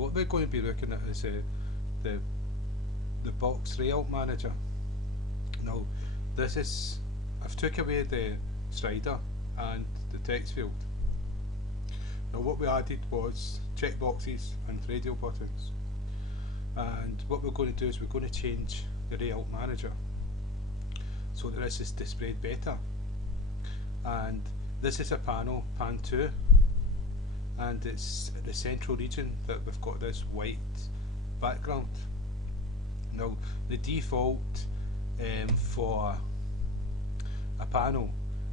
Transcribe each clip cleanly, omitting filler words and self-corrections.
what we're going to be looking at is the box layout manager. Now this is, I've took away the slider and the text field. Now what we added was checkboxes and radial buttons, and what we're going to do is we're going to change the layout manager so that this is displayed better. And this is a panel, pan 2, and it's the central region that we've got this white background. Now the default for a panel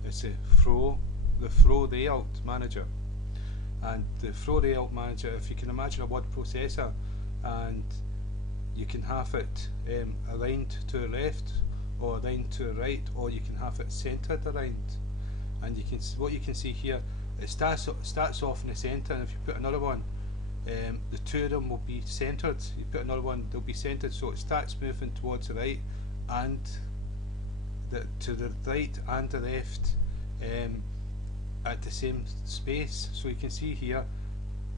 is the flow layout manager, and the flow layout manager, if you can imagine a word processor, and you can have it aligned to the left or aligned to the right, or you can have it centered aligned. And you can, what you can see here, it starts off in the center, and if you put another one, the two of them will be centered. You put another one, they'll be centered, so it starts moving towards the right and to the right and the left at the same space. So you can see here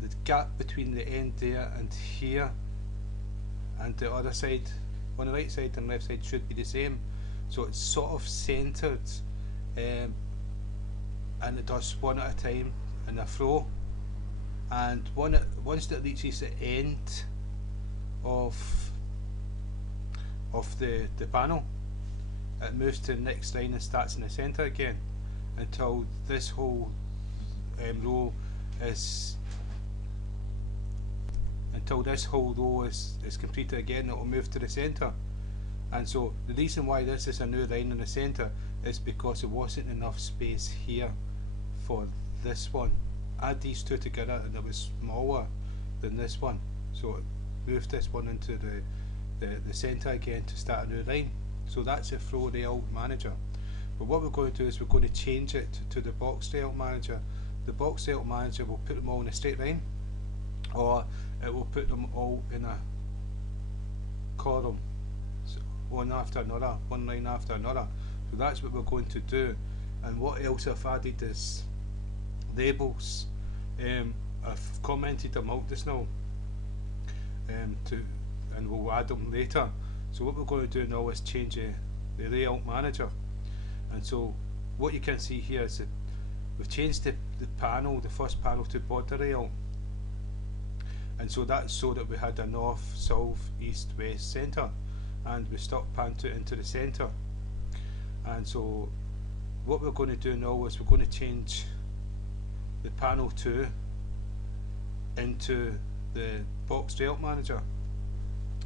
the gap between the end there and here, and the other side on the right side and left side should be the same. So it's sort of centered, and it does one at a time in a flow, and once it reaches the end of the panel, it moves to the next line and starts in the center again until this whole row is completed again. It will move to the center. And so the reason why this is a new line in the center is because there wasn't enough space here for this one. Add these two together and it was smaller than this one, so it moved this one into the center again to start a new line. So that's a flow layout manager. But what we're going to do is we're going to change it to the box layout manager. The box layout manager will put them all in a straight line, or it will put them all in a column, so one after another, one line after another. So that's what we're going to do. And what else I've added is labels. I've commented them out just now, and we'll add them later. So what we're going to do now is change the layout manager. And so what you can see here is that we've changed the panel, the first panel, to border layout. And so that's so that we had a north, south, east, west, centre, and we stuck pan 2 into the centre. And so what we're going to do now is we're going to change the panel 2 into the box layout manager.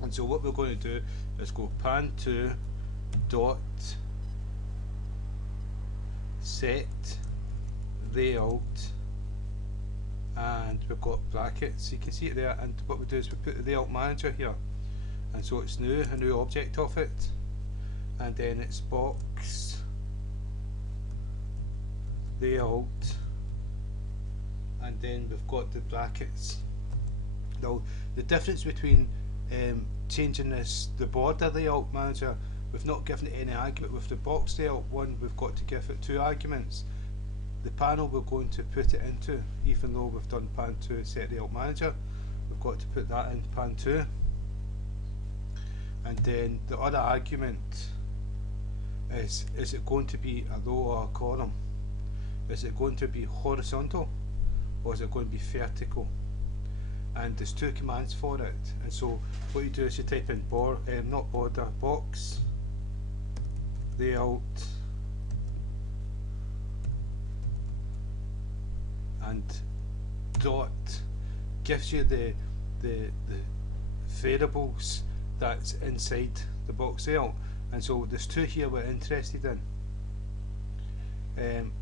And so what we're going to do is go pan 2 dot set layout, and we've got brackets, you can see it there. And what we do is we put the layout manager here, and so it's new, a new object of it, and then it's box layout, and then we've got the brackets. Now the difference between changing the border layout manager, we've not given it any argument. With the box layout one, we've got to give it 2 arguments. The panel we're going to put it into, even though we've done pan 2 set layout manager, we've got to put that in pan 2. And then the other argument is it going to be a row or a column? Is it going to be horizontal, or is it going to be vertical? And there's 2 commands for it. And so what you do is you type in not border, box layout, and dot gives you the variables that's inside the box layout. And so there's 2 here we're interested in.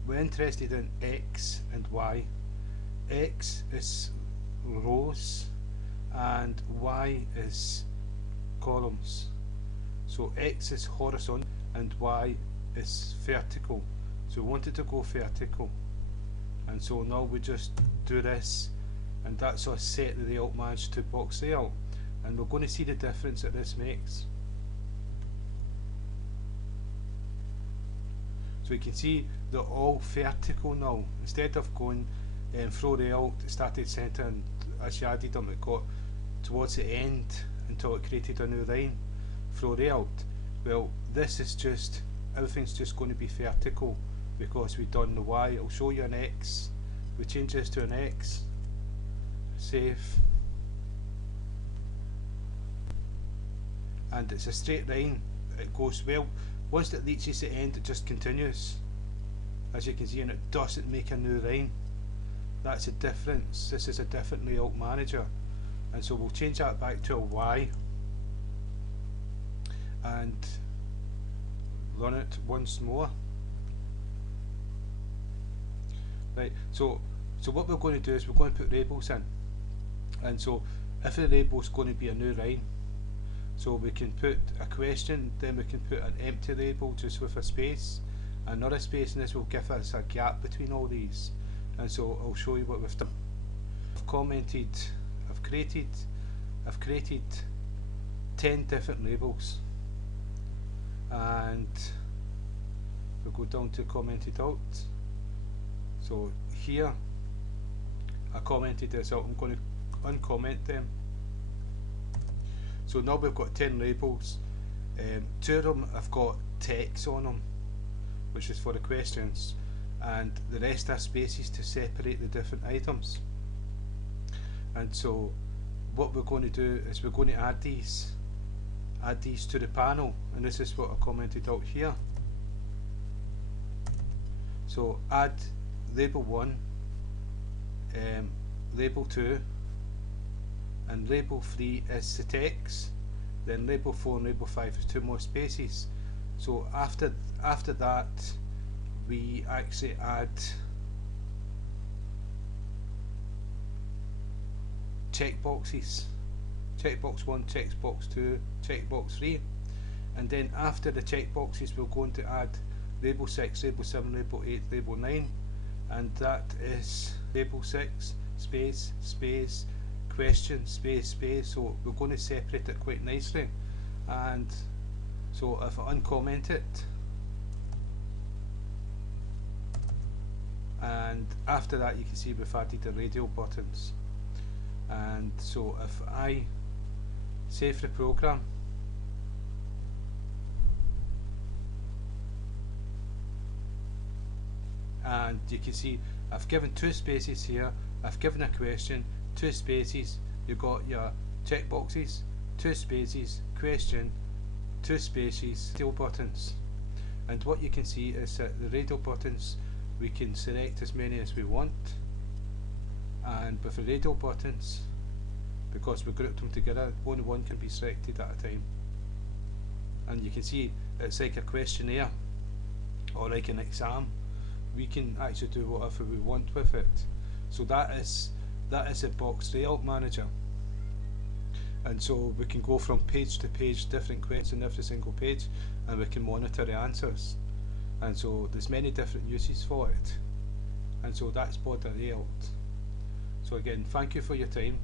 We're interested in X and Y. X is rows and Y is columns. So X is horizontal and Y is vertical. So we want it to go vertical. And so now we just do this, and that's our set the layout manager to box layout. And we're going to see the difference that this makes. So you can see they're all vertical now. Instead of going flow layout, it started center, and as you added them, it got towards the end until it created a new line. Flow layout, well, this is just, everything's just going to be vertical because we've done the Y. I'll show you an X. We change this to an X, save, and it's a straight line. It goes, well, once it reaches the end it just continues, as you can see, and it doesn't make a new line. That's a difference. This is a different layout manager, and so we'll change that back to a Y and run it once more. Right, so what we're going to do is we're going to put labels in, and so if the label is going to be a new line, so we can put a question, then we can put an empty label just with a space, another space, and this will give us a gap between all these. And so I'll show you what we've done. I've commented, I've created 10 different labels, and we'll go down to commented out. So here I commented this out. I'm going to uncomment them. So now we've got 10 labels. 2 of them have got text on them, which is for the questions, and the rest are spaces to separate the different items. And so what we're going to do is we're going to add these to the panel, and this is what I commented out here. So add label 1, label 2, and label 3 is the text, then label 4 and label 5 is 2 more spaces. So after that we actually add checkboxes, checkbox 1, checkbox 2, checkbox 3, and then after the checkboxes we're going to add label 6, label 7, label 8, label 9, and that is label 6, space, space, question, space, space. So we're going to separate it quite nicely, and so if I uncomment it, and after that you can see we've added the radial buttons. And so if I save the program, and you can see I've given 2 spaces here, I've given a question, 2 spaces, you've got your checkboxes, 2 spaces, question, 2 spaces, radial buttons. And what you can see is that the radial buttons, we can select as many as we want, and with the radial buttons, because we grouped them together, only one can be selected at a time. And you can see it's like a questionnaire or like an exam. We can actually do whatever we want with it. So that is a box layout manager, and so we can go from page to page, different questions in every single page, and we can monitor the answers. And so there's many different uses for it, and so that's border layout. So again, thank you for your time.